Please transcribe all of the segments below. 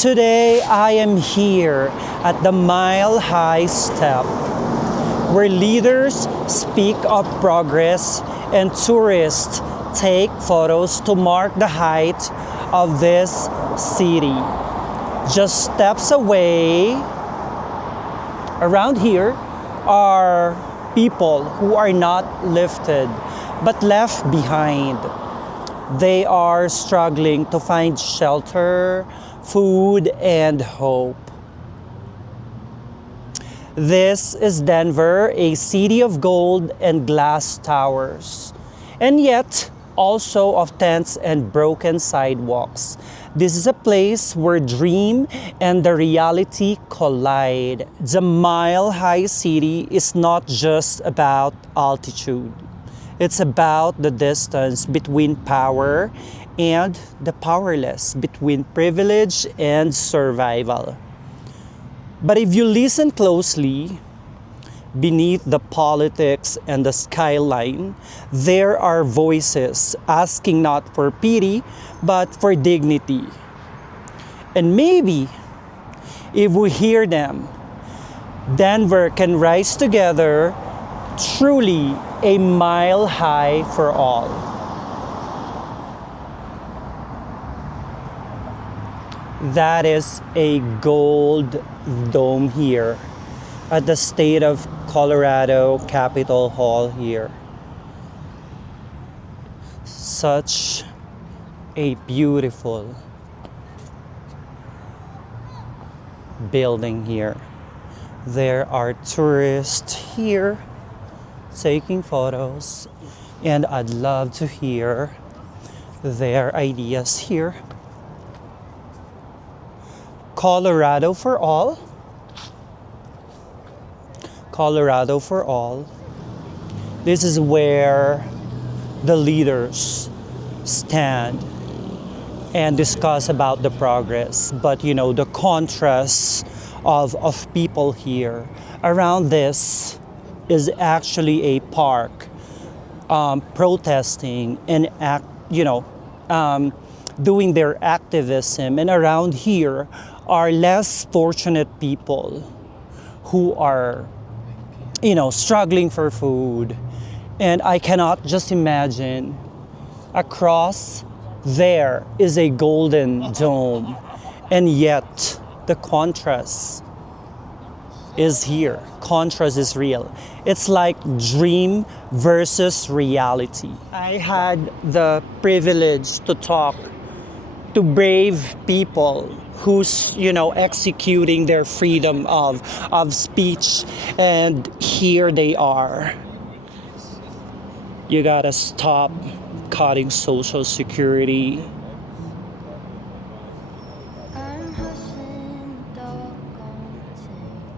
Today I am here at the Mile High Step, where leaders speak of progress and tourists take photos to mark the height of this city. Just steps away around here are people who are not lifted but left behind. They are struggling to find shelter, food, and hope. This is Denver, a city of gold and glass towers, and yet also of tents and broken sidewalks. This is a place where dream and the reality collide. The Mile High City is not just about altitude. It's about the distance between power and the powerless, between privilege and survival. But if you listen closely, beneath the politics and the skyline, there are voices asking not for pity, but for dignity. And maybe, if we hear them, Denver can rise together, truly a mile high for all. That is a gold dome here at the State of Colorado Capitol Hall here. Such a beautiful building here. There are tourists here taking photos, and I'd love to hear their ideas here. Colorado for all. Colorado for all. This is where the leaders stand and discuss about the progress, but the contrast of people here. Around this is actually a park, protesting and doing their activism. And around here are less fortunate people who are struggling for food. And I cannot just imagine across there is a golden dome, and yet the contrast is here. Contrast is real. It's like dream versus reality. I had the privilege to talk to brave people who's executing their freedom of speech, and here they are. You gotta stop cutting Social Security. I'm hustling the dog on the tape.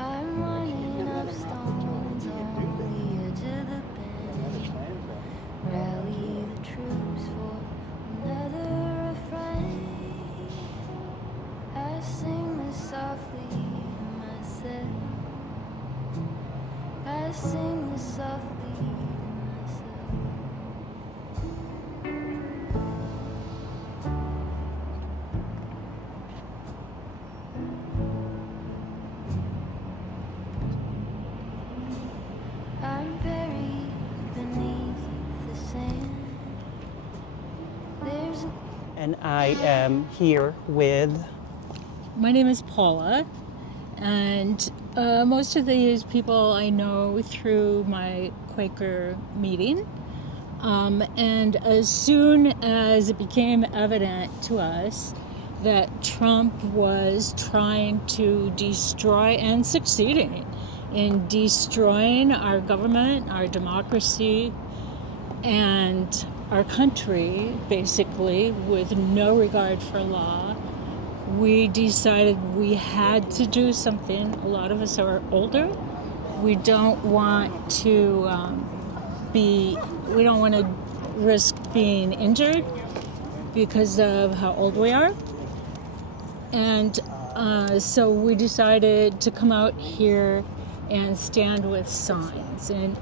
I'm running up stones on the edge of the bend. Rally the troops for another refrain. I sing this softly to myself. I sing this softly to myself. I'm buried beneath the sand. And I am here with... My name is Paula, and most of these people I know through my Quaker meeting. And as soon as it became evident to us that Trump was trying to destroy and succeeding in destroying our government, our democracy, and our country, basically, with no regard for law, we decided we had to do something. A lot of us are older. We don't want to we don't want to risk being injured because of how old we are. And so we decided to come out here and stand with signs. And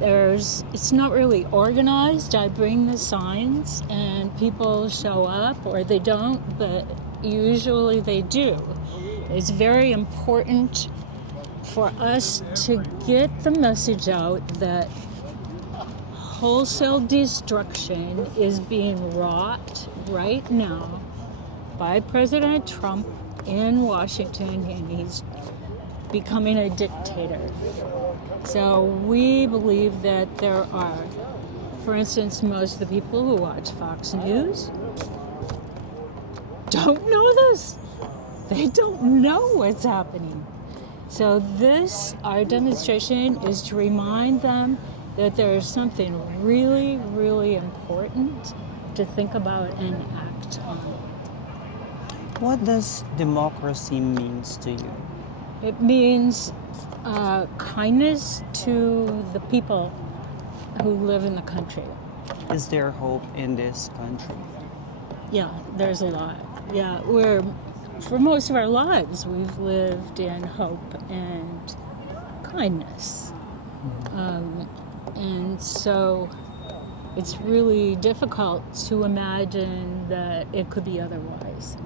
it's not really organized. I bring the signs and people show up or they don't, but usually they do. It's very important for us to get the message out that wholesale destruction is being wrought right now by President Trump in Washington, and he's becoming a dictator. So we believe that there are, for instance, most of the people who watch Fox News don't know this. They don't know what's happening. So our demonstration is to remind them that there is something really, really important to think about and act on. What does democracy means to you? It means kindness to the people who live in the country. Is there hope in this country? Yeah, there's a lot. Yeah, for most of our lives, we've lived in hope and kindness. And so it's really difficult to imagine that it could be otherwise.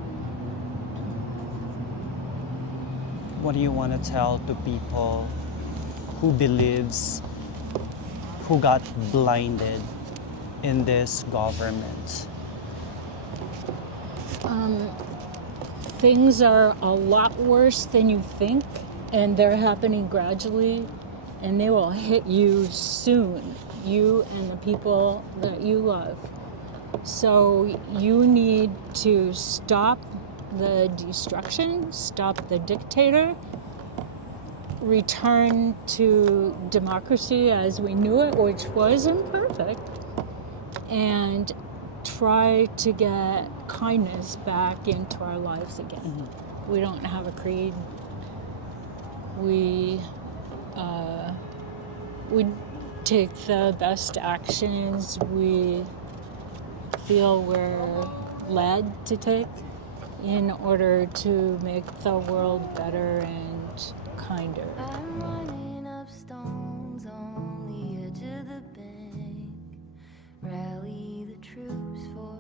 What do you want to tell to people who got blinded in this government? Things are a lot worse than you think, and they're happening gradually, and they will hit you soon, you and the people that you love. So you need to stop the destruction, stop the dictator, return to democracy as we knew it, which was imperfect, and try to get kindness back into our lives again. Mm-hmm. We don't have a creed. We take the best actions we feel we're led to take in order to make the world better and kinder. I'm running up stones on the edge of the bank. Rally the troops for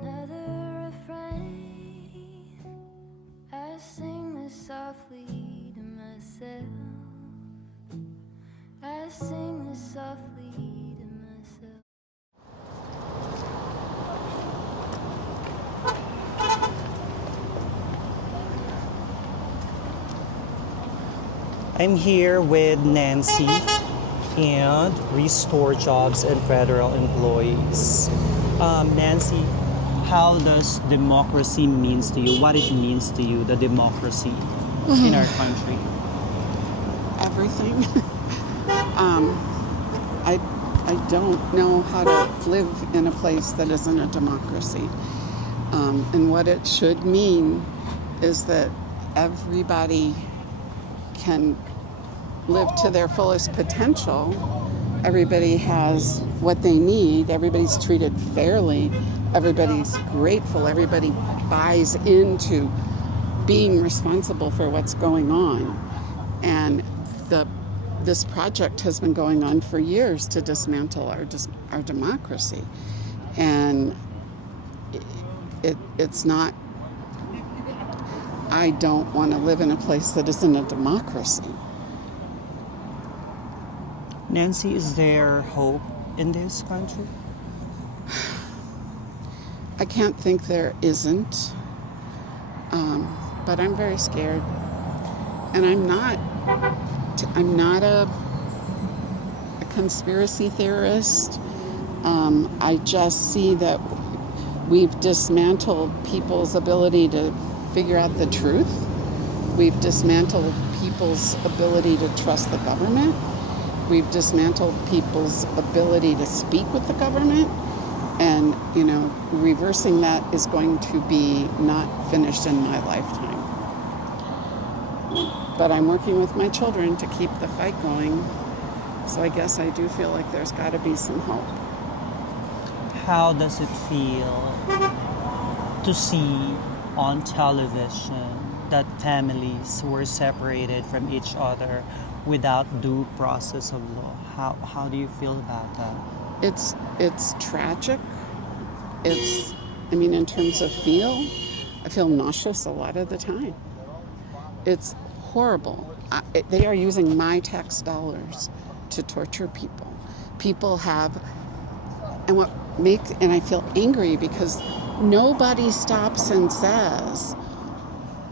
another refrain. I sing this softly to myself. I sing this softly to myself. I'm here with Nancy and Restore Jobs and Federal Employees. Nancy, how does democracy means to you? What it means to you, the democracy in our country? Everything. I don't know how to live in a place that isn't a democracy. And what it should mean is that everybody can live to their fullest potential. Everybody has what they need. Everybody's treated fairly. Everybody's grateful. Everybody buys into being responsible for what's going on. And this project has been going on for years to dismantle our democracy. And it's not, I don't want to live in a place that isn't a democracy. Nancy, is there hope in this country? I can't think there isn't, but I'm very scared. And I'm not a conspiracy theorist. I just see that we've dismantled people's ability to figure out the truth. We've dismantled people's ability to trust the government. We've dismantled people's ability to speak with the government. And, reversing that is going to be not finished in my lifetime. But I'm working with my children to keep the fight going. So I guess I do feel like there's got to be some hope. How does it feel to see on television that families were separated from each other without due process of law. How do you feel about that? It's tragic. In terms of I feel nauseous a lot of the time. It's horrible. They are using my tax dollars to torture people. People have, and I feel angry because nobody stops and says,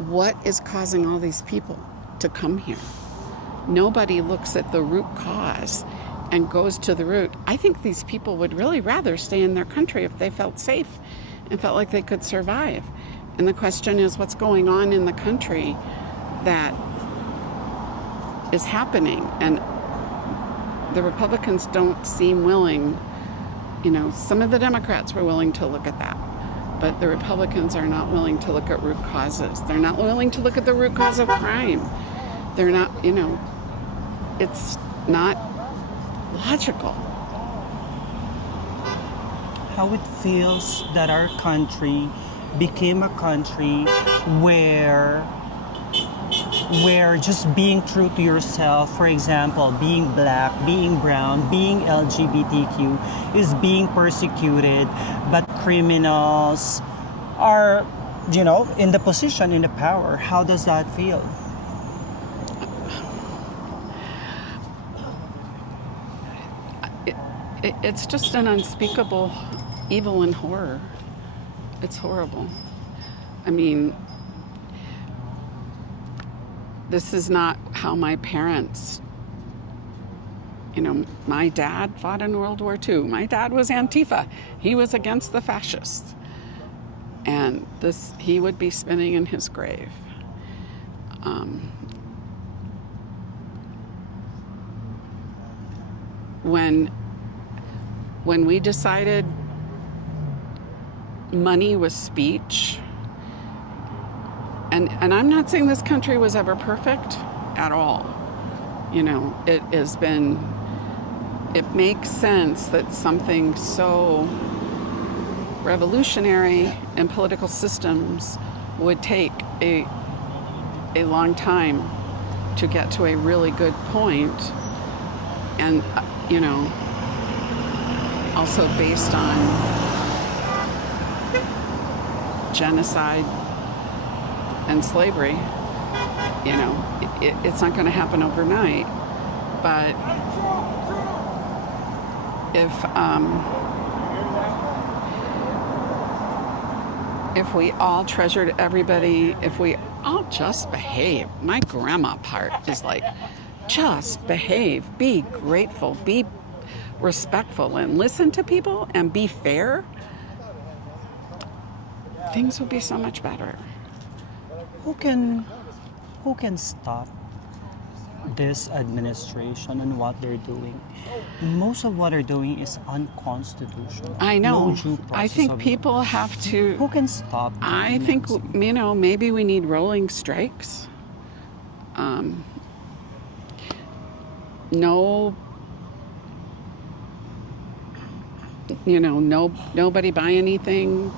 what is causing all these people to come here? Nobody looks at the root cause and goes to the root. I think these people would really rather stay in their country if they felt safe and felt like they could survive. And the question is, what's going on in the country that is happening? And the Republicans don't seem willing. Some of the Democrats were willing to look at that, but the Republicans are not willing to look at root causes. They're not willing to look at the root cause of crime. They're not, it's not logical. How it feels that our country became a country where just being true to yourself, for example, being black, being brown, being LGBTQ, is being persecuted, but criminals are, in the position, in the power. How does that feel? It's just an unspeakable evil and horror. It's horrible. This is not how my parents, my dad fought in World War II. My dad was Antifa. He was against the fascists. And he would be spinning in his grave. When we decided money was speech, and I'm not saying this country was ever perfect at all. It makes sense that something so revolutionary in political systems would take a long time to get to a really good point. And, also based on genocide and slavery, it's not going to happen overnight. But if we all treasured everybody, if we all just behave, my grandma part is like, just behave, be grateful, be respectful, and listen to people and be fair, things would be so much better. Who can stop this administration and what they're doing? Most of what they're doing is unconstitutional. I know. No due process I think of people law. have to. Who can stop them? I think, maybe we need rolling strikes. Nobody buy anything.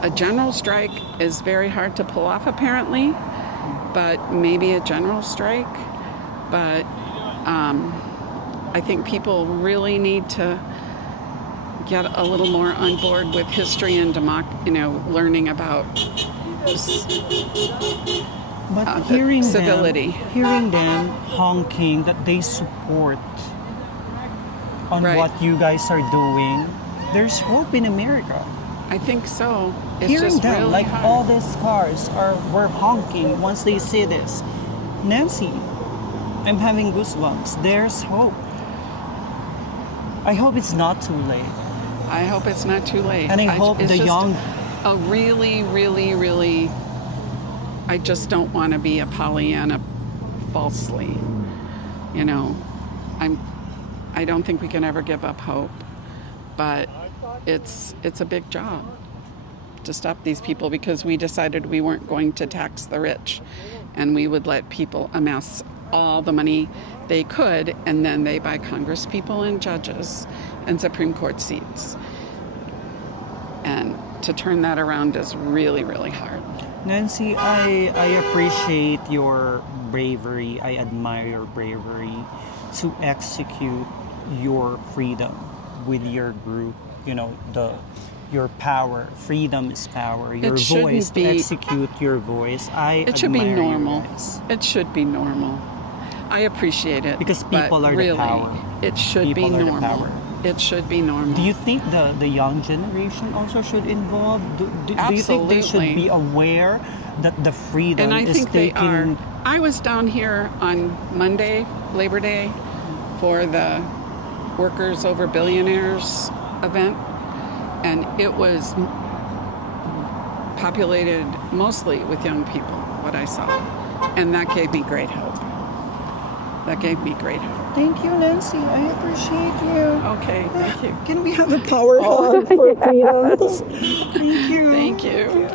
A general strike is very hard to pull off, apparently, but maybe a general strike. But I think people really need to get a little more on board with history and learning about civility. Hearing them honking that they support on Right. what you guys are doing, there's hope in America. I think so. It's Hearing just them, really like hard. all these cars were honking once they see this. Nancy, I'm having goosebumps. There's hope. I hope it's not too late. I hope it's not too late. And I hope it's the just young... a really, really, really, I just don't want to be a Pollyanna falsely. I don't think we can ever give up hope, but it's a big job to stop these people, because we decided we weren't going to tax the rich, and we would let people amass all the money they could, and then they buy Congress people and judges and Supreme Court seats. And to turn that around is really, really hard. Nancy, I appreciate your bravery. I admire your bravery to execute your freedom with your group. You know, your power. Freedom is power. Your shouldn't voice, to be- execute your voice. I It should be admire you normal. guys. It should be normal. I appreciate it. Because but people are the really, power. It should People be are the normal. power. It should be normal. Do you think the young generation also should involve? Do you think they should Absolutely. be aware that the freedom And I is think they are. taking? I was down here on Monday, Labor Day, for the Workers Over Billionaires event, and it was populated mostly with young people, what I saw. And that gave me great hope. That gave me great hope. Thank you, Nancy. I appreciate you. Okay, thank you. Can we have a power hug for freedom? Thank you. Thank you.